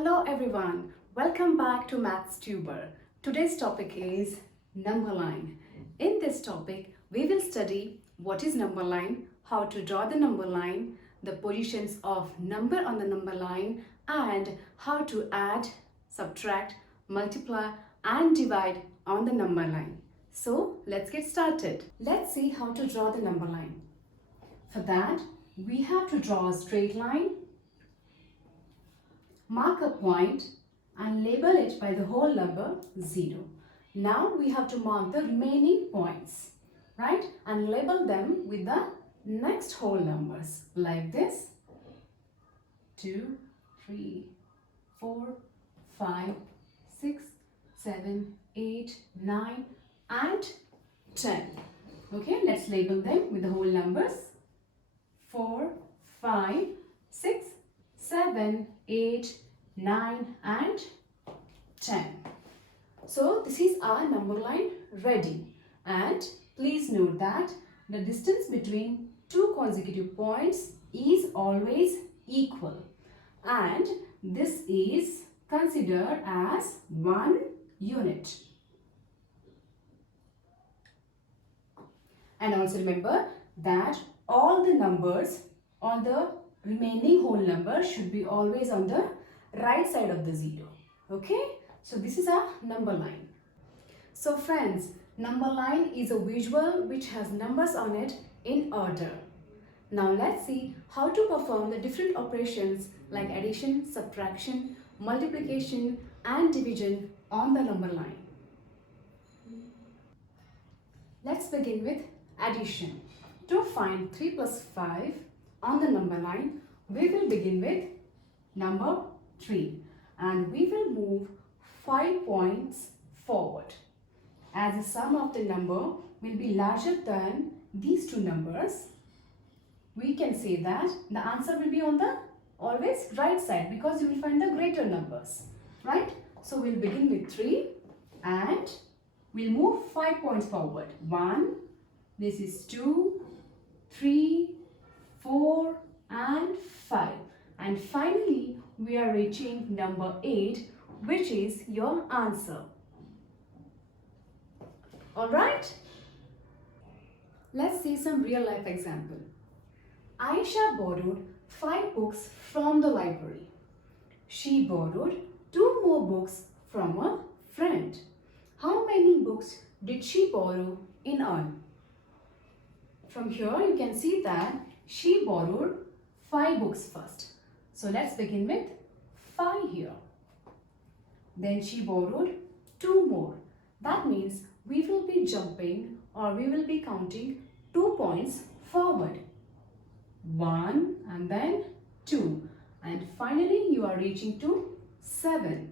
Hello everyone, welcome back to Maths Tuber. Today's topic is number line. In this topic, we will study what is number line, how to draw the number line, the positions of number on the number line, and how to add, subtract, multiply and divide on the number line. So let's get started. Let's see how to draw the number line. For that, we have to draw a straight line, mark a point and label it by the whole number 0. Now we have to mark the remaining points, right? And label them with the next whole numbers like this. 2, 3, 4, 5, 6, 7, 8, 9 and 10. Okay, let's label them with the whole numbers. 4, 5, 6, 7, 8, 9 and 10. So this is our number line ready, and please note that the distance between two consecutive points is always equal, and this is considered as 1 unit. And also remember that all the numbers on the remaining whole number should be always on the right side of the 0. Okay, so this is our number line. So friends, number line is a visual which has numbers on it in order. Now let's see how to perform the different operations like addition, subtraction, multiplication and division on the number line. Let's begin with addition. To find 3 plus 5 on the number line, we will begin with number 3 and we will move 5 points forward. As the sum of the number will be larger than these two numbers, we can say that the answer will be on the always right side because you will find the greater numbers, right? So we'll begin with 3 and we'll move 5 points forward. 1, this is 2, 3, 4 and 5, and finally we are reaching number 8, which is your answer. Alright, let's see some real life example. Aisha borrowed 5 books from the library. She borrowed 2 more books from a friend. How many books did she borrow in all? From here you can see that she borrowed 5 books first. So let's begin with 5 here. Then she borrowed 2 more. That means we will be jumping or we will be counting 2 points forward. 1 and then 2. And finally you are reaching to 7.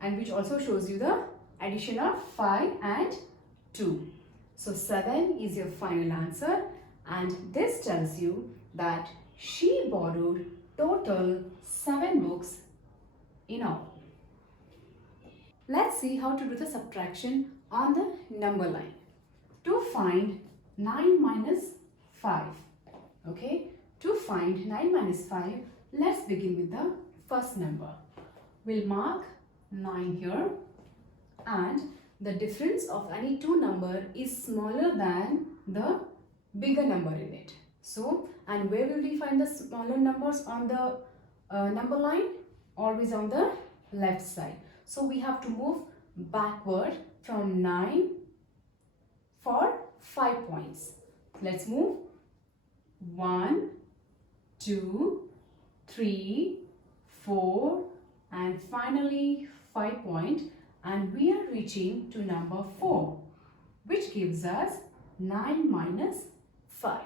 And which also shows you the addition of 5 and 2. So 7 is your final answer, and this tells you that she borrowed total 7 books in all. Let's see how to do the subtraction on the number line. To find 9 minus 5. Okay, to find 9 minus 5, let's begin with the first number. We'll mark 9 here, and the difference of any two number is smaller than the bigger number in it. So, and where will we find the smaller numbers on the number line? Always on the left side. So we have to move backward from 9 for 5 points. Let's move 1, 2, 3, 4 and finally 5 point, and we are reaching to number 4, which gives us 9 minus 5.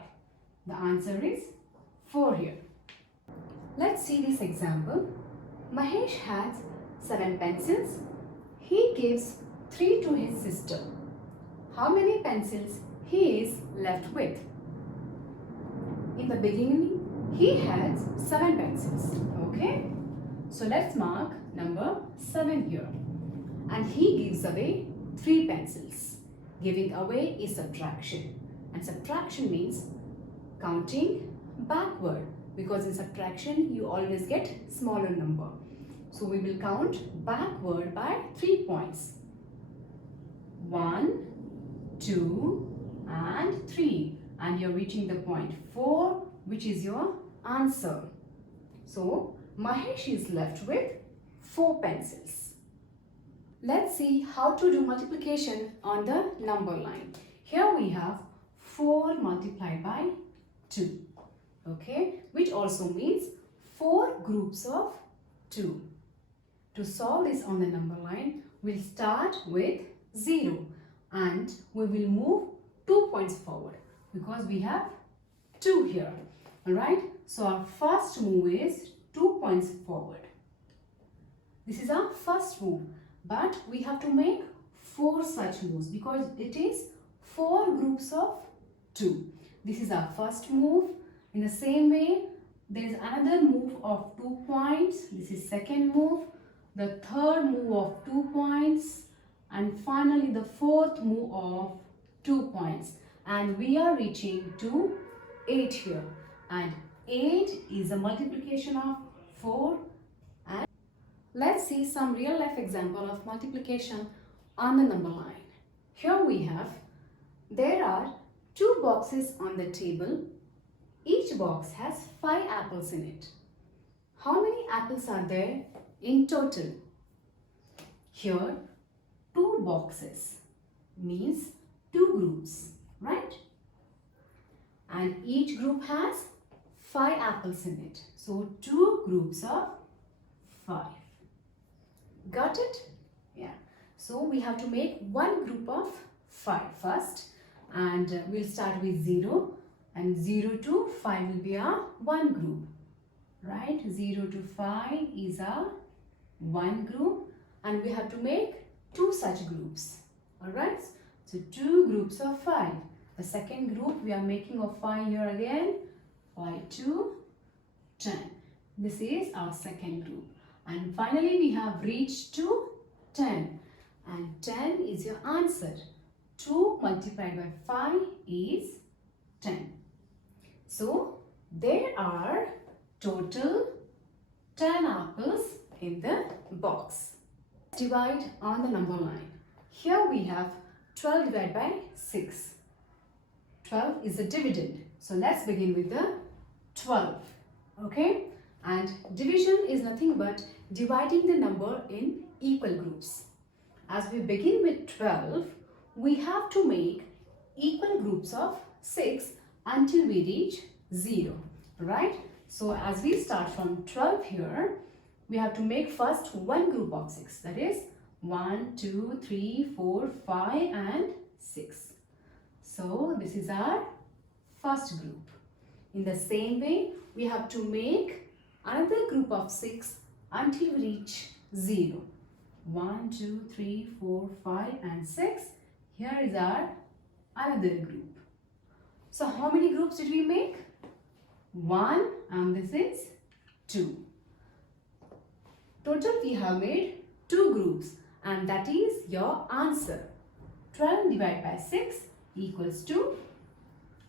The answer is 4 here. Let's see this example. Mahesh has 7 pencils. He gives 3 to his sister. How many pencils he is left with? In the beginning, he has 7 pencils. Okay? So let's mark number 7 here. And he gives away 3 pencils. Giving away is subtraction. And subtraction means counting backward, because in subtraction you always get smaller number. So we will count backward by 3 points. 1, 2 and 3. And you're reaching the point 4, which is your answer. So Mahesh is left with 4 pencils. Let's see how to do multiplication on the number line. Here we have 4 multiplied by 2. Okay, which also means 4 groups of 2. To solve this on the number line, we'll start with 0 and we will move 2 points forward because we have 2 here. Alright, so our first move is 2 points forward. This is our first move, but we have to make 4 such moves because it is 4 groups of 2. This is our first move. In the same way, there is another move of 2 points. This is second move. The third move of 2 points. And finally, the fourth move of 2 points. And we are reaching to 8 here. And 8 is a multiplication of 4. And let's see some real life example of multiplication on the number line. Here we have, there are 2 boxes on the table. Each box has 5 apples in it. How many apples are there in total? Here, 2 boxes means 2 groups, right? And each group has 5 apples in it. So 2 groups of 5. Got it? Yeah. So we have to make one group of 5 first. And we'll start with 0. And 0 to 5 will be our one group. Right? 0 to 5 is our one group. And we have to make 2 such groups. Alright? So 2 groups of 5. The second group we are making of 5 here again. 5 to 10. This is our second group. And finally we have reached to 10. And 10 is your answer. 2 multiplied by 5 is 10. So there are total 10 apples in the box. Divide on the number line. Here we have 12 divided by 6. 12 is a dividend. So let's begin with the 12. Okay? And division is nothing but dividing the number in equal groups. As we begin with 12, we have to make equal groups of 6 until we reach 0. Right? So as we start from 12 here, we have to make first one group of 6. That is 1, 2, 3, 4, 5 and 6. So this is our first group. In the same way, we have to make another group of 6 until we reach 0. 1, 2, 3, 4, 5 and 6. Here is our another group. So how many groups did we make? 1 and this is 2. Total we have made 2 groups and that is your answer. 12 divided by 6 equals to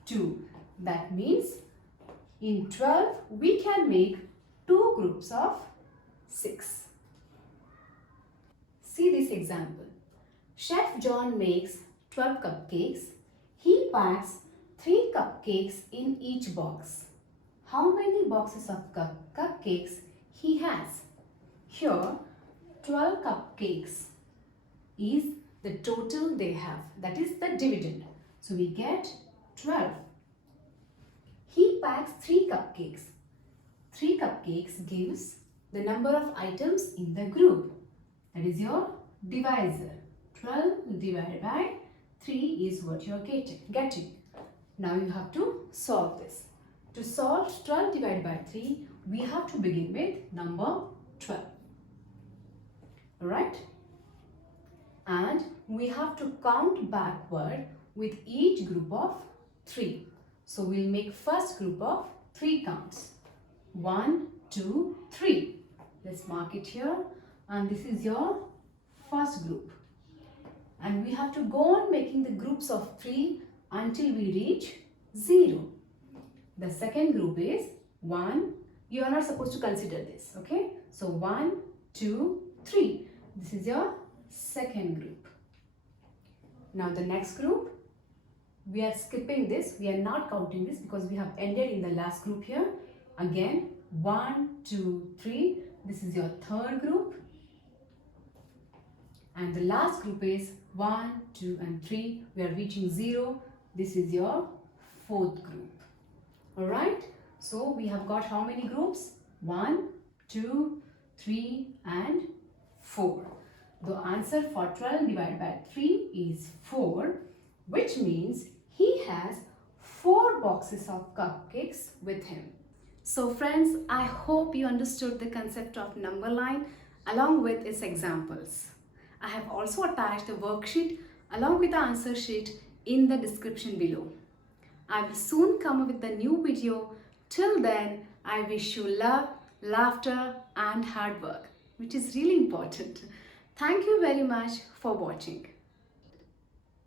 2. That means in 12 we can make 2 groups of 6. See this example. Chef John makes 12 cupcakes. He packs 3 cupcakes in each box. How many boxes of cupcakes he has? Here 12 cupcakes is the total they have. That is the dividend. So we get 12. He packs 3 cupcakes. 3 cupcakes gives the number of items in the group. That is your divisor. 12 divided by 3 is what you are getting. Now you have to solve this. To solve 12 divided by 3, we have to begin with number 12. Alright? And we have to count backward with each group of 3. So we'll make first group of 3 counts. 1, 2, 3. Let's mark it here. And this is your first group. And we have to go on making the groups of 3 until we reach 0. The second group is 1. You are not supposed to consider this. Okay? So 1, 2, 3. This is your second group. Now the next group, we are skipping this. We are not counting this because we have ended in the last group here. Again, 1, 2, 3. This is your third group. And the last group is 1, 2 and 3. We are reaching 0. This is your fourth group. Alright. So we have got how many groups? 1, 2, 3 and 4. The answer for 12 divided by 3 is 4, which means he has 4 boxes of cupcakes with him. So friends, I hope you understood the concept of number line along with its examples. I have also attached the worksheet along with the answer sheet in the description below. I will soon come up with a new video. Till then, I wish you love, laughter and hard work, which is really important. Thank you very much for watching.